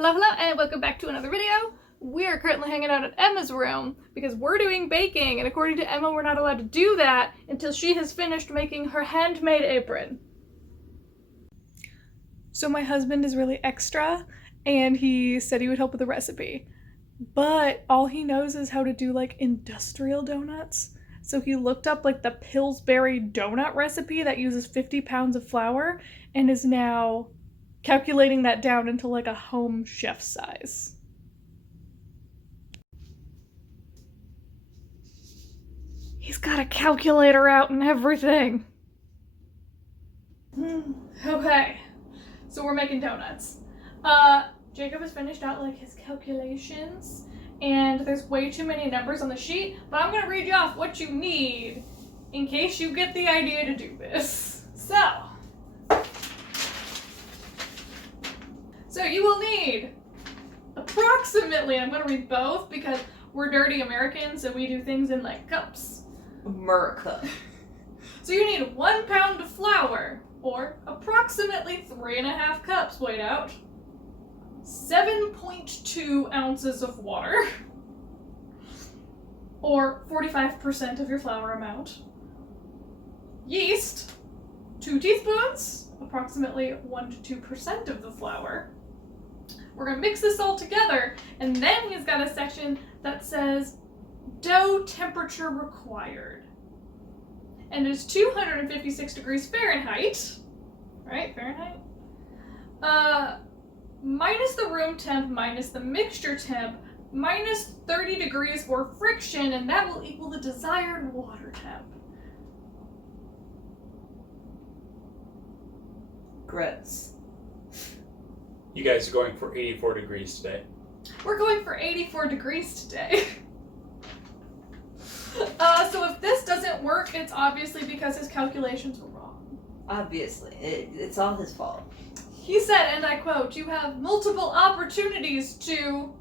Hello, and welcome back to another video. We are currently hanging out at Emma's room because we're doing baking, and according to Emma, we're not allowed to do that until she has finished making her handmade apron. So my husband is really extra, and he said he would help with the recipe, but all he knows is how to do like industrial donuts. So he looked up like the Pillsbury donut recipe that uses 50 pounds of flour and is now calculating that down into like a home chef size. He's got a calculator out and everything. Okay, so we're making donuts. Jacob has finished out like his calculations, and there's way too many numbers on the sheet, but I'm gonna read you off what you need in case you get the idea to do this. So you will need approximately, I'm gonna read both because we're dirty Americans, so we do things in like cups. America. So you need 1 pound of flour, or approximately 3.5 cups weighed out, 7.2 ounces of water, or 45% of your flour amount, yeast, 2 teaspoons, approximately 1 to 2% of the flour. We're gonna mix this all together, and then he's got a section that says dough temperature required. And it's 256 degrees Fahrenheit, right? Fahrenheit? Minus the room temp, minus the mixture temp, minus 30 degrees for friction, and that will equal the desired water temp. Gross. You guys are going for 84 degrees today. We're going for 84 degrees today. So if this doesn't work, it's obviously because his calculations were wrong. Obviously. It's all his fault. He said, and I quote, "You have multiple opportunities to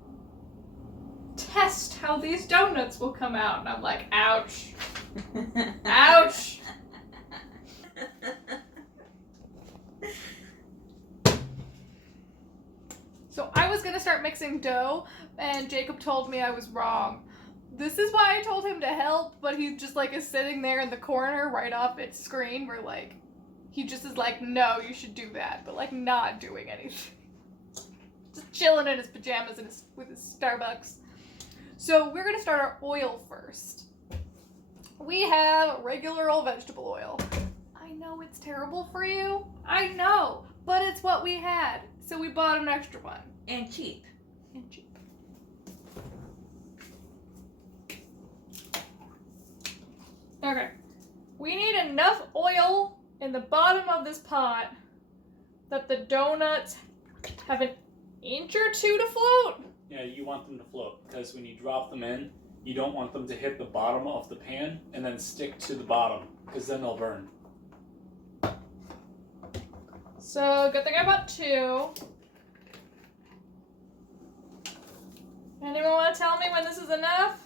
test how these donuts will come out." And I'm like, ouch. Ouch. So I was gonna start mixing dough, and Jacob told me I was wrong. This is why I told him to help, but he just like is sitting there in the corner right off its screen where like, he just is like, no, you should do that, but like not doing anything. Just chilling in his pajamas and with his Starbucks. So we're gonna start our oil first. We have regular old vegetable oil. I know it's terrible for you. I know, but it's what we had. So we bought an extra one. And cheap. And cheap. Okay. We need enough oil in the bottom of this pot that the donuts have an inch or two to float. Yeah, you want them to float because when you drop them in, you don't want them to hit the bottom of the pan and then stick to the bottom because then they'll burn. So, good thing I bought 2. Anyone want to tell me when this is enough?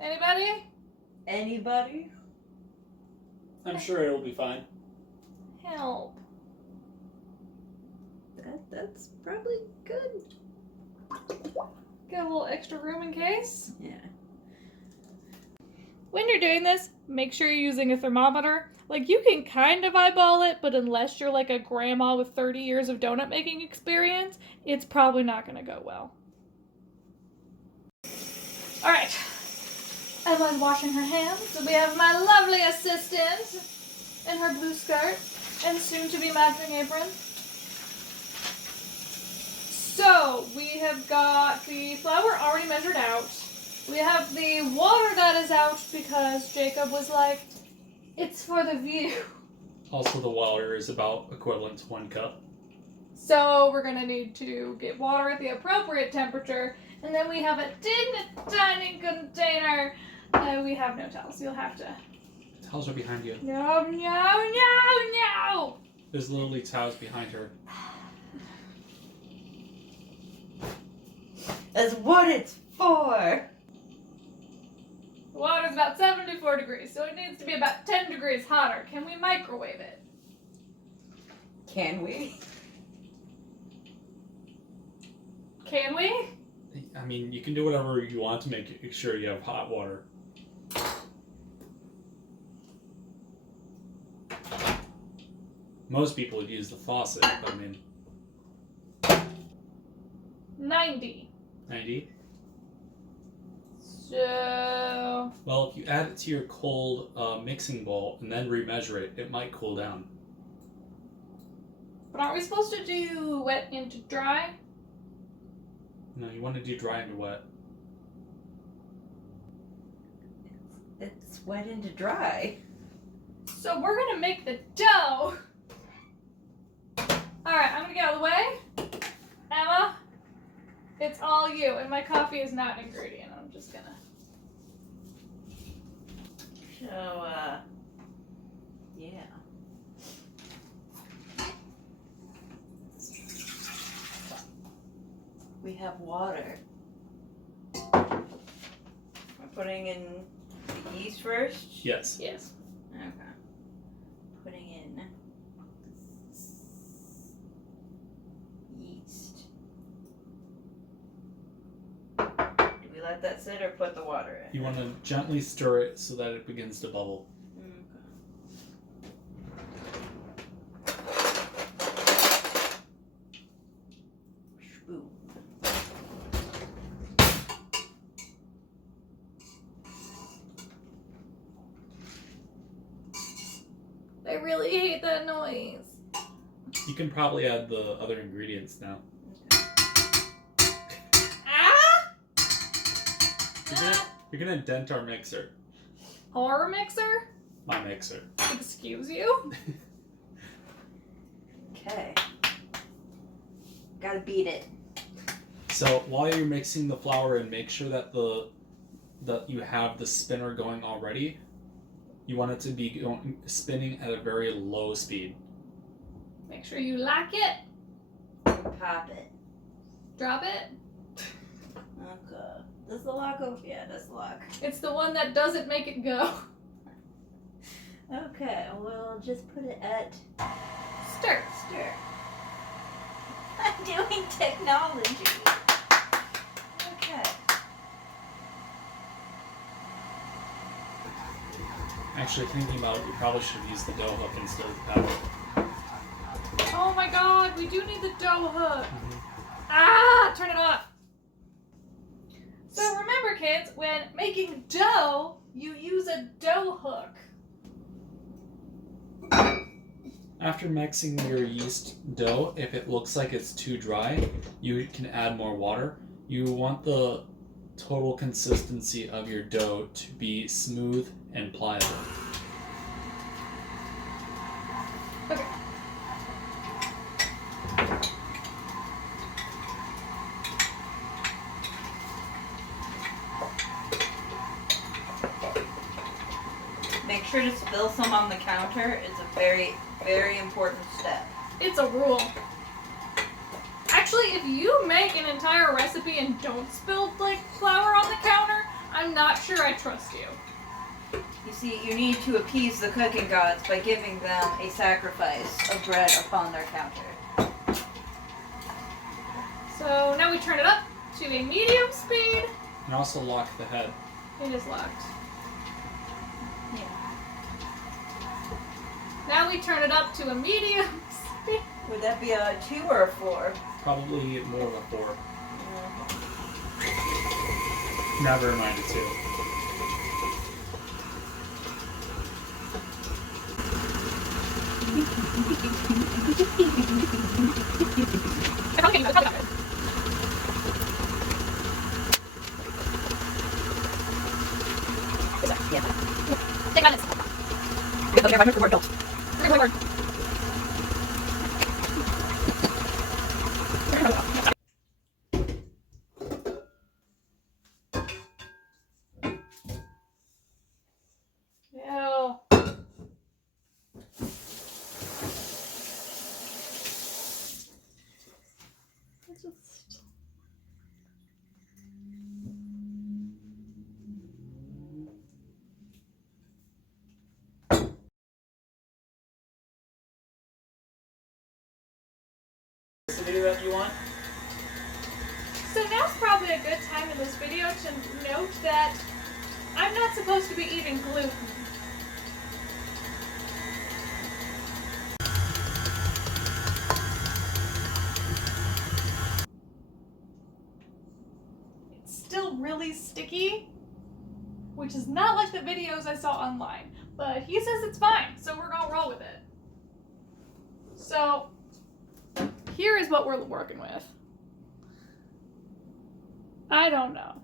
Anybody? Anybody? I'm sure it'll be fine. Help. That's probably good. Get a little extra room in case. Yeah. When you're doing this, make sure you're using a thermometer. Like, you can kind of eyeball it, but unless you're like a grandma with 30 years of donut making experience, it's probably not going to go well. All right. Emma's washing her hands. So we have my lovely assistant in her blue skirt and soon to be matching apron. So we have got the flour already measured out. We have the water that is out because Jacob was like, it's for the view. Also, the water is about equivalent to 1 cup. So we're gonna need to get water at the appropriate temperature, and then we have a tiny container. We have no towels, so you'll have to. Towels are behind you. No. There's literally towels behind her. That's what it's for. The water's about 74 degrees, so it needs to be about 10 degrees hotter. Can we microwave it? Can we? Can we? I mean, you can do whatever you want to make sure you have hot water. Most people would use the faucet, but I mean... 90. 90? So... Well, if you add it to your cold mixing bowl and then remeasure it, it might cool down. But aren't we supposed to do wet into dry? No, you want to do dry into wet. It's wet into dry. So we're gonna make the dough. Alright, I'm gonna get out of the way. Emma, it's all you. And my coffee is not an ingredient. I'm just gonna... So, yeah. We have water. We're putting in the yeast first? Yes. Yes. Okay. Putting in yeast. Do we let that sit or put the water in? You want to gently stir it so that it begins to bubble. Ooh. I really hate that noise. You can probably add the other ingredients now. Ah! You're gonna dent our mixer. Horror mixer? My mixer. Excuse you? Okay. Gotta beat it. So while you're mixing the flour in, make sure that you have the spinner going already. You want it to be spinning at a very low speed. Make sure you lock it. Pop it. Drop it. Okay. Does the lock go? Yeah, that's the lock. It's the one that doesn't make it go. Okay, we'll just put it at Stir. stir. I'm doing technology. Okay. Actually, thinking about it, we probably should use the dough hook instead of the paddle. Oh my god, we do need the dough hook. Mm-hmm. Ah, turn it off. So remember, kids, when making dough, you use a dough hook. After mixing your yeast dough, if it looks like it's too dry, you can add more water. You want the total consistency of your dough to be smooth and pliable. Okay. Make sure to spill some on the counter. It's a very, very important step. It's a rule. Actually, if you make an entire recipe and don't spill like flour on the counter, I'm not sure I trust you. You see, you need to appease the cooking gods by giving them a sacrifice of bread upon their counter. So now we turn it up to a medium speed. And also lock the head. It is locked. Yeah. Now we turn it up to a medium speed. Would that be a 2 or a 4? Probably more of a 4. Never mind a 2. Ew. That you want? So now's probably a good time in this video to note that I'm not supposed to be eating gluten. It's still really sticky, which is not like the videos I saw online, but he says it's fine, so we're gonna roll with it. So here is what we're working with. I don't know.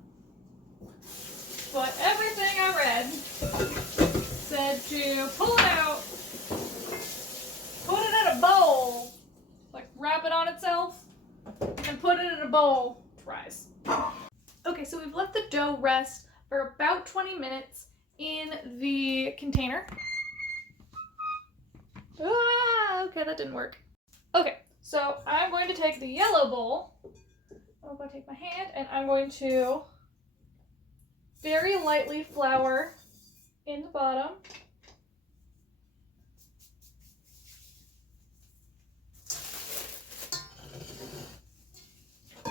But everything I read said to pull it out, put it in a bowl, like wrap it on itself, and put it in a bowl to rise. Okay, so we've left the dough rest for about 20 minutes in the container. Okay, that didn't work. Okay, so I'm going to take the yellow bowl. I'm going to take my hand and I'm going to very lightly flour in the bottom.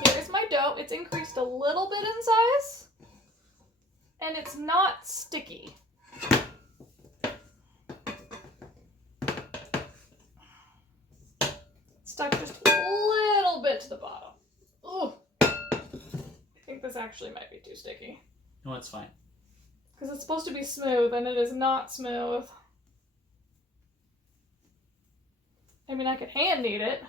Here's my dough. It's increased a little bit in size and it's not sticky. Stuck just a little bit to the bottom. Ooh. I think this actually might be too sticky. No, it's fine. Because it's supposed to be smooth, and it is not smooth. I mean, I could hand knead it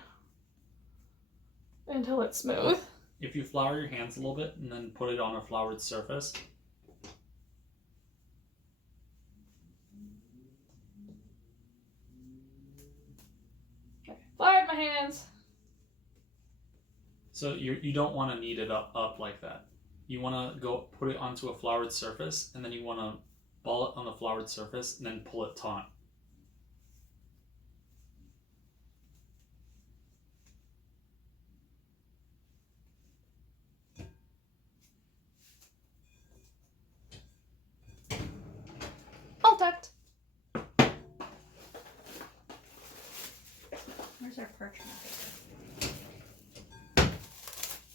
until it's smooth. If you flour your hands a little bit and then put it on a floured surface. Okay, floured my hands. So you don't want to knead it up like that. You want to go put it onto a floured surface, and then you want to ball it on the floured surface and then pull it taut. All tucked. Where's our parchment paper?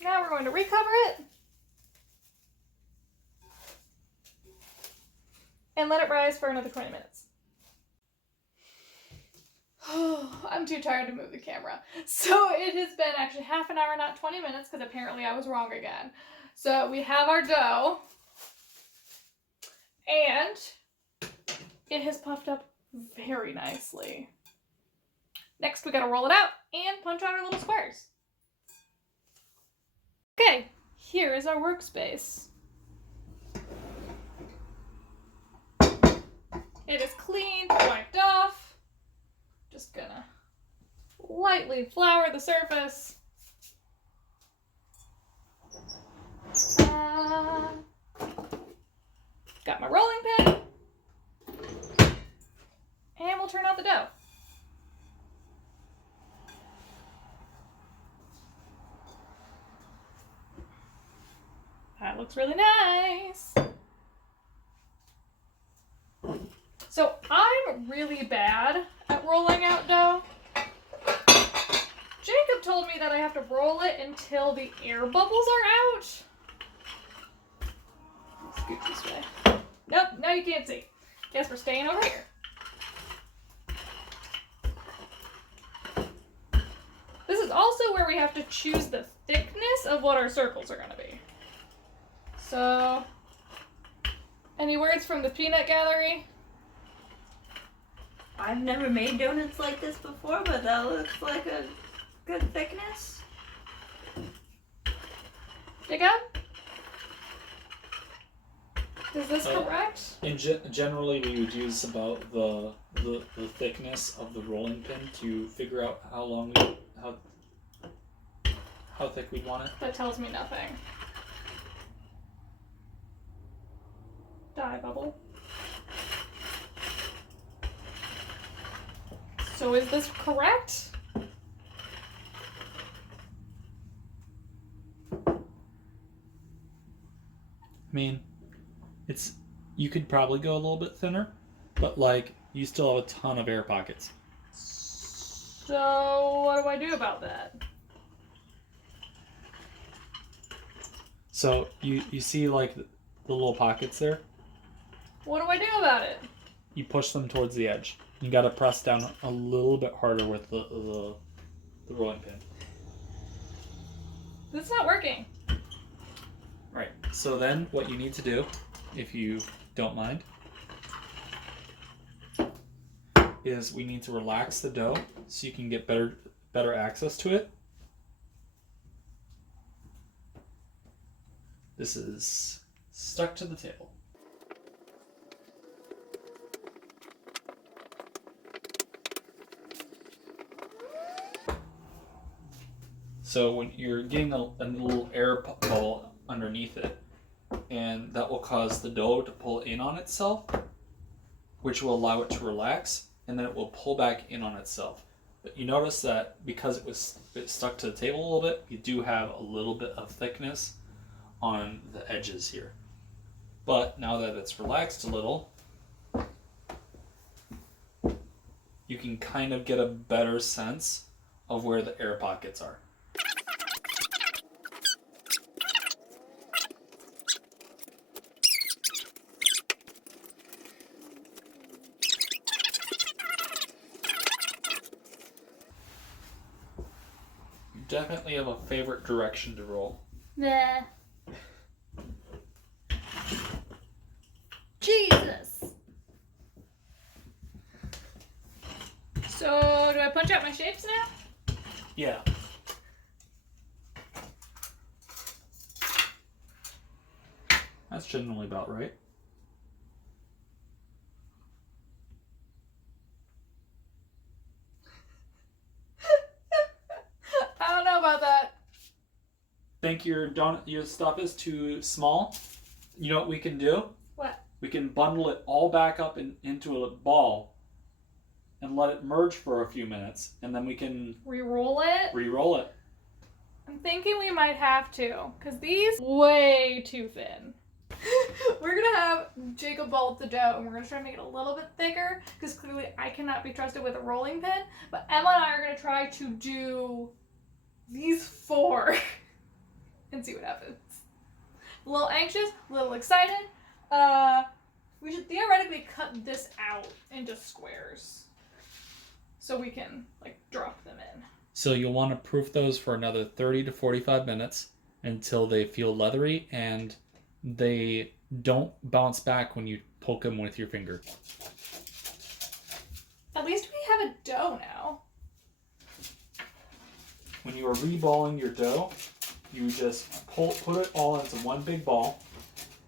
Now we're going to recover it. And let it rise for another 20 minutes. I'm too tired to move the camera. So it has been actually half an hour, not 20 minutes, because apparently I was wrong again. So we have our dough. And it has puffed up very nicely. Next, we gotta roll it out and punch out our little squares. Okay, here is our workspace. It is cleaned, wiped off. Just gonna lightly flour the surface. Got my rolling pin. And we'll turn out the dough. That looks really nice. So I'm really bad at rolling out dough. Jacob told me that I have to roll it until the air bubbles are out. Scoot this way. Nope, now you can't see. Guess we're staying over here. This is also where we have to choose the thickness of what our circles are going to be. So, any words from the peanut gallery? I've never made donuts like this before, but that looks like a good thickness. Jacob? Is this correct? Generally, we would use about the thickness of the rolling pin to figure out how thick we want it. That tells me nothing. Dye bubble. So is this correct? I mean, you could probably go a little bit thinner, but like you still have a ton of air pockets. So what do I do about that? So you see like the little pockets there? What do I do about it? You push them towards the edge. You gotta press down a little bit harder with the rolling pin. This is not working. Right. So then what you need to do, if you don't mind, is we need to relax the dough so you can get better access to it. This is stuck to the table. So when you're getting a little air bubble underneath it, and that will cause the dough to pull in on itself, which will allow it to relax, and then it will pull back in on itself. But you notice that because it stuck to the table a little bit, you do have a little bit of thickness on the edges here. But now that it's relaxed a little, you can kind of get a better sense of where the air pockets are. You definitely have a favorite direction to roll. Nah. Jesus. So, do I punch out my shapes now? Yeah. That's generally about right. I don't know about that. Think your stuff is too small? You know what we can do? What? We can bundle it all back up into a ball and let it merge for a few minutes, and then we can Re-roll it? re-roll it. I'm thinking we might have to, because these way too thin. We're gonna have Jacob ball up the dough, and we're gonna try to make it a little bit thicker, because clearly I cannot be trusted with a rolling pin. But Emma and I are gonna try to do these 4 and see what happens. A little anxious, a little excited. We should theoretically cut this out into squares, so we can like drop them in. So you'll want to proof those for another 30 to 45 minutes until they feel leathery and they don't bounce back when you poke them with your finger. At least we have a dough now. When you are reballing your dough, you just put it all into one big ball,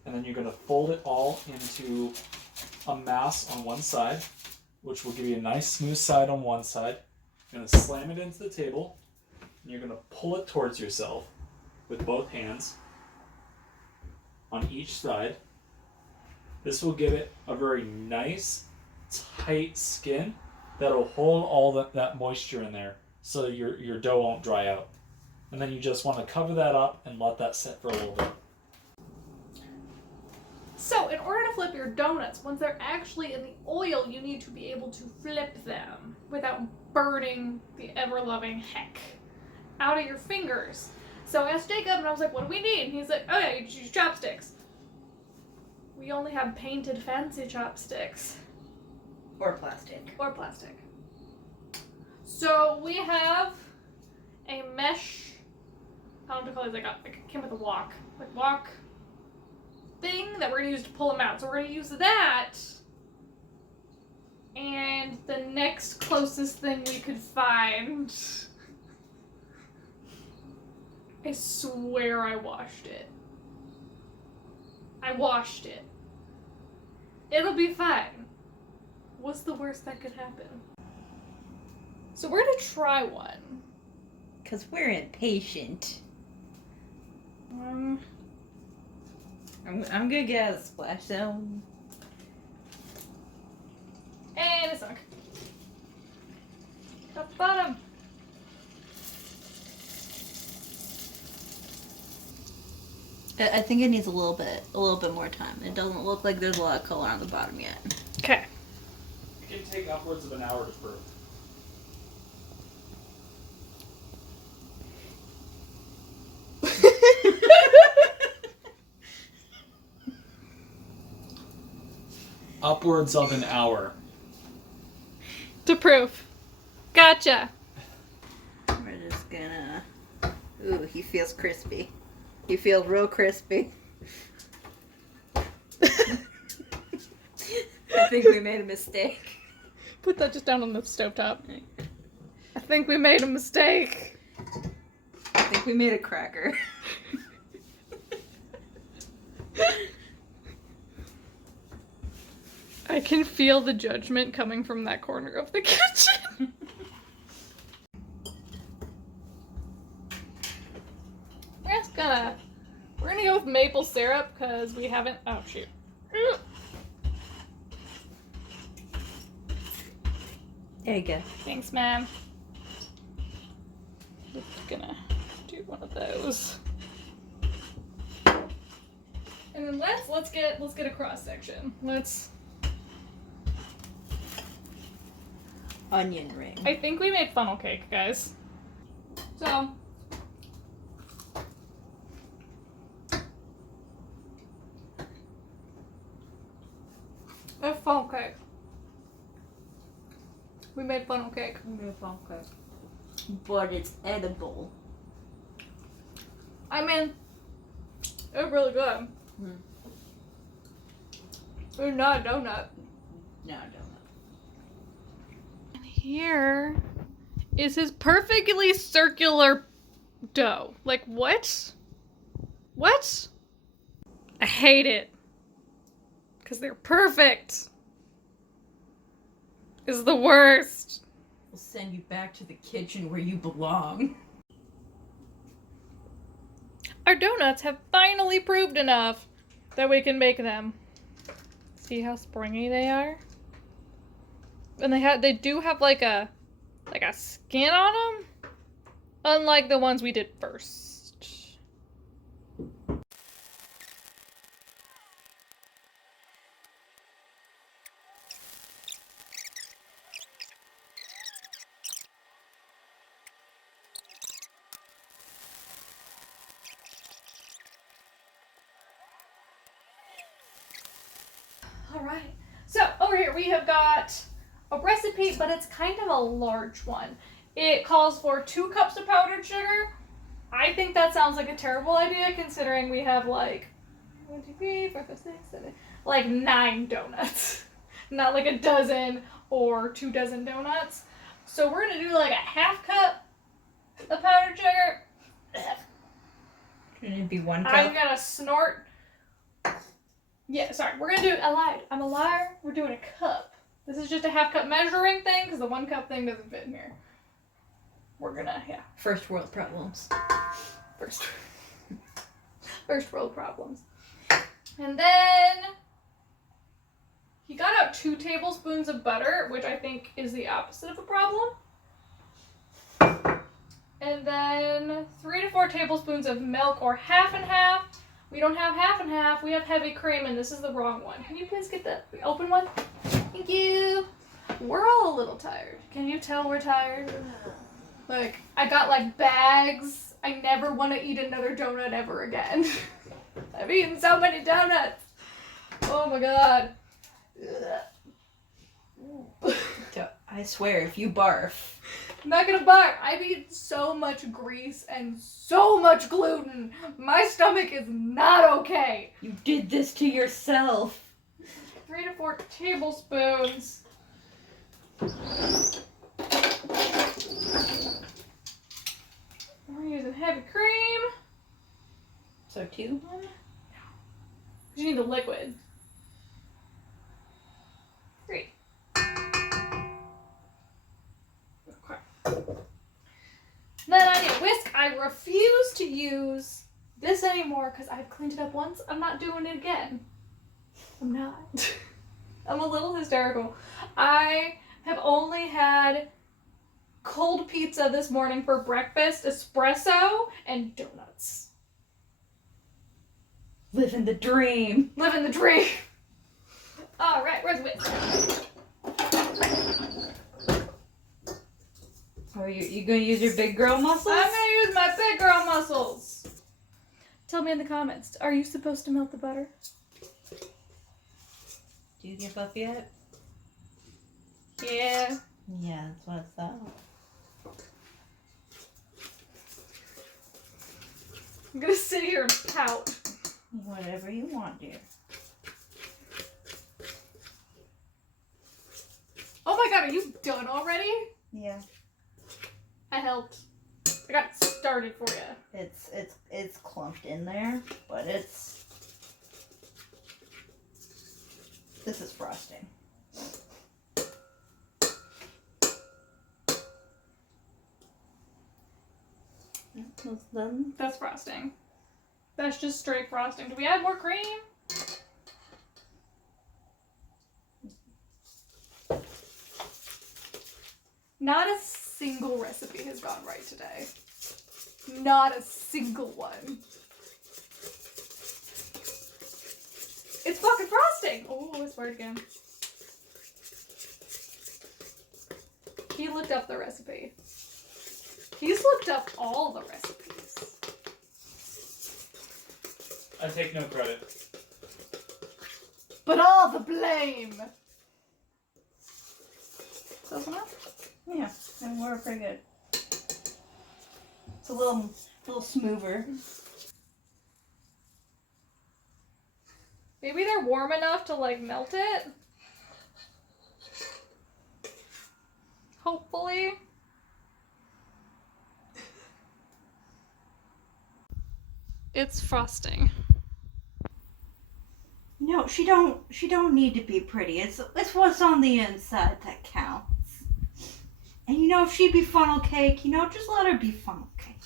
and then you're going to fold it all into a mass on one side, which will give you a nice smooth side on one side. You're going to slam it into the table, and you're going to pull it towards yourself with both hands on each side. This will give it a very nice, tight skin that'll hold all that moisture in there so that your dough won't dry out. And then you just want to cover that up and let that sit for a little bit. So, in order to flip your donuts, once they're actually in the oil, you need to be able to flip them without burning the ever-loving heck out of your fingers. So I asked Jacob, and I was like, what do we need? And he's like, oh yeah, you just use chopsticks. We only have painted fancy chopsticks. Or plastic. Or plastic. So we have a mesh, I don't know what to call it, it came with a wok thing that we're going to use to pull them out. So we're going to use that, and the next closest thing we could find. I swear I washed it. I washed it. It'll be fine. What's the worst that could happen? So we're gonna try one. Because we're impatient. I'm gonna get out of the splash zone. And it's sunk. At the bottom. I think it needs a little bit more time. It doesn't look like there's a lot of color on the bottom yet. Okay. It can take upwards of an hour to proof. upwards of an hour. To prove. Gotcha. We're just gonna... Ooh, he feels crispy. He feels real crispy. I think we made a mistake. Put that just down on the stovetop. I think we made a mistake. I think we made a cracker. I can feel the judgment coming from that corner of the kitchen. We're gonna go with maple syrup because we haven't. Oh shoot. There you go. Thanks, man. Just gonna do one of those. And then let's get a cross section. Onion ring. I think we made funnel cake, guys. So a funnel cake. We made funnel cake. But it's edible. I mean, it's really good. Mm. It's not a donut. No, donut. And here is his perfectly circular dough. Like, what? What? I hate it. Because they're perfect. It's the worst. We'll send you back to the kitchen where you belong. Our donuts have finally proved enough that we can make them. See how springy they are? And they do have like a skin on them, unlike the ones we did first. Alright, so over here we have got a recipe, but it's kind of a large one. It calls for 2 cups of powdered sugar. I think that sounds like a terrible idea considering we have like 1, 2, 3, 4, 5, 6, 7, like 9 donuts. Not like a dozen or 2 dozen donuts. So we're gonna do like a half cup of powdered sugar. Shouldn't it be 1 cup? I'm gonna snort. Yeah, sorry. We're gonna do. I lied. I'm a liar. We're doing a cup. This is just a half cup measuring thing because the 1 cup thing doesn't fit in here. We're gonna, yeah. First world problems. First world problems. And then he got out 2 tablespoons of butter, which I think is the opposite of a problem. And then 3 to 4 tablespoons of milk, or half and half. We don't have half and half. We have heavy cream, and this is the wrong one. Can you please get the open one? Thank you. We're all a little tired. Can you tell we're tired? Like, I got like bags. I never want to eat another donut ever again. I've eaten so many donuts. Oh my god. I swear, if you barf. I'm not gonna barf. I've eaten so much grease and so much gluten. My stomach is not okay. You did this to yourself. 3 to 4 tablespoons. We're using heavy cream. So 2? You need the liquid. 3. Okay. Then I need a whisk. I refuse to use this anymore because I've cleaned it up once. I'm not doing it again. I'm not. I'm a little hysterical. I have only had cold pizza this morning for breakfast, espresso, and donuts. Living the dream. Living the dream. All right, where's the whisk? Are you gonna use your big girl muscles? I'm gonna use my big girl muscles. Tell me in the comments, are you supposed to melt the butter? Do you give up yet? Yeah. Yeah, that's what I thought. I'm gonna sit here and pout. Whatever you want, dear. Oh my god, are you done already? Yeah. I helped. I got started for you. It's clumped in there, but it's. This is frosting. That's done. That's frosting. That's just straight frosting. Do we add more cream? Not a single recipe has gone right today. Not a single one. It's fucking frosting! Oh, I swear again. He looked up the recipe. He's looked up all the recipes. I take no credit. But all the blame! Close enough? Yeah, and we're pretty good. It's a little smoother. Maybe they're warm enough to like melt it? Hopefully. It's frosting. No, she don't need to be pretty. It's what's on the inside that counts. And if she be funnel cake, just let her be funnel cake.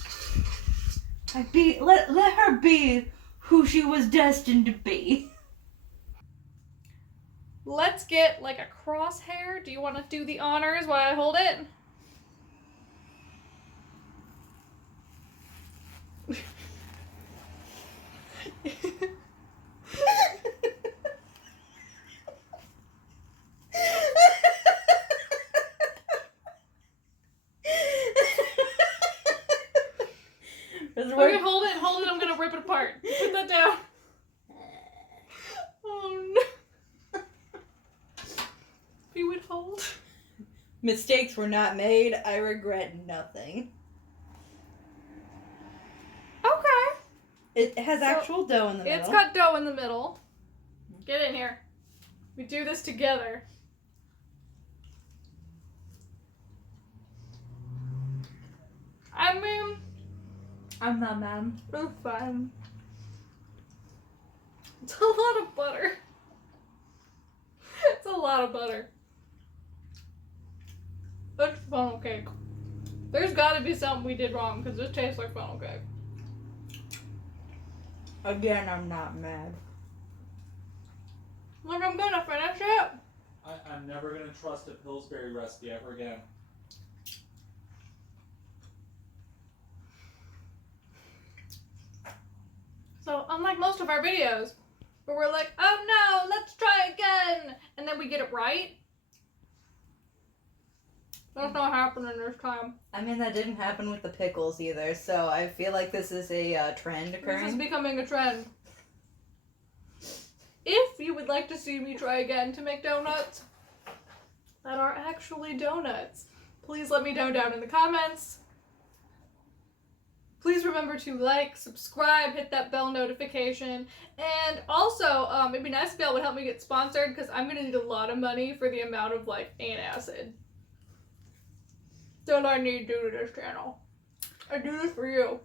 Let her be who she was destined to be. Let's get like a crosshair. Do you want to do the honors while I hold it? Okay, hold it, I'm gonna rip it apart. Put that down. Oh no. If you would hold. Mistakes were not made. I regret nothing. Okay. It has actual dough in the middle. It's got dough in the middle. Get in here. We do this together. I mean, I'm not mad. it's fine. It's a lot of butter. It's a lot of butter. That's funnel cake. There's gotta be something we did wrong because this tastes like funnel cake. Again, I'm not mad. Look, I'm gonna finish it. I'm never gonna trust a Pillsbury recipe ever again. So, unlike most of our videos, where we're like, oh no, let's try again, and then we get it right, that's not happening this time. I mean, that didn't happen with the pickles either, so I feel like this is a trend occurring. This is becoming a trend. If you would like to see me try again to make donuts that are actually donuts, please let me know down in the comments. Please remember to like, subscribe, hit that bell notification, and also, it'd be nice if y'all would help me get sponsored because I'm gonna need a lot of money for the amount of antacid that I need to do to this channel. I do this for you.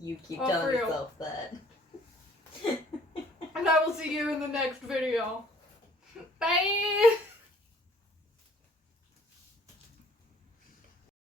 You keep Oh, telling for real. yourself that. And I will see you in the next video. Bye!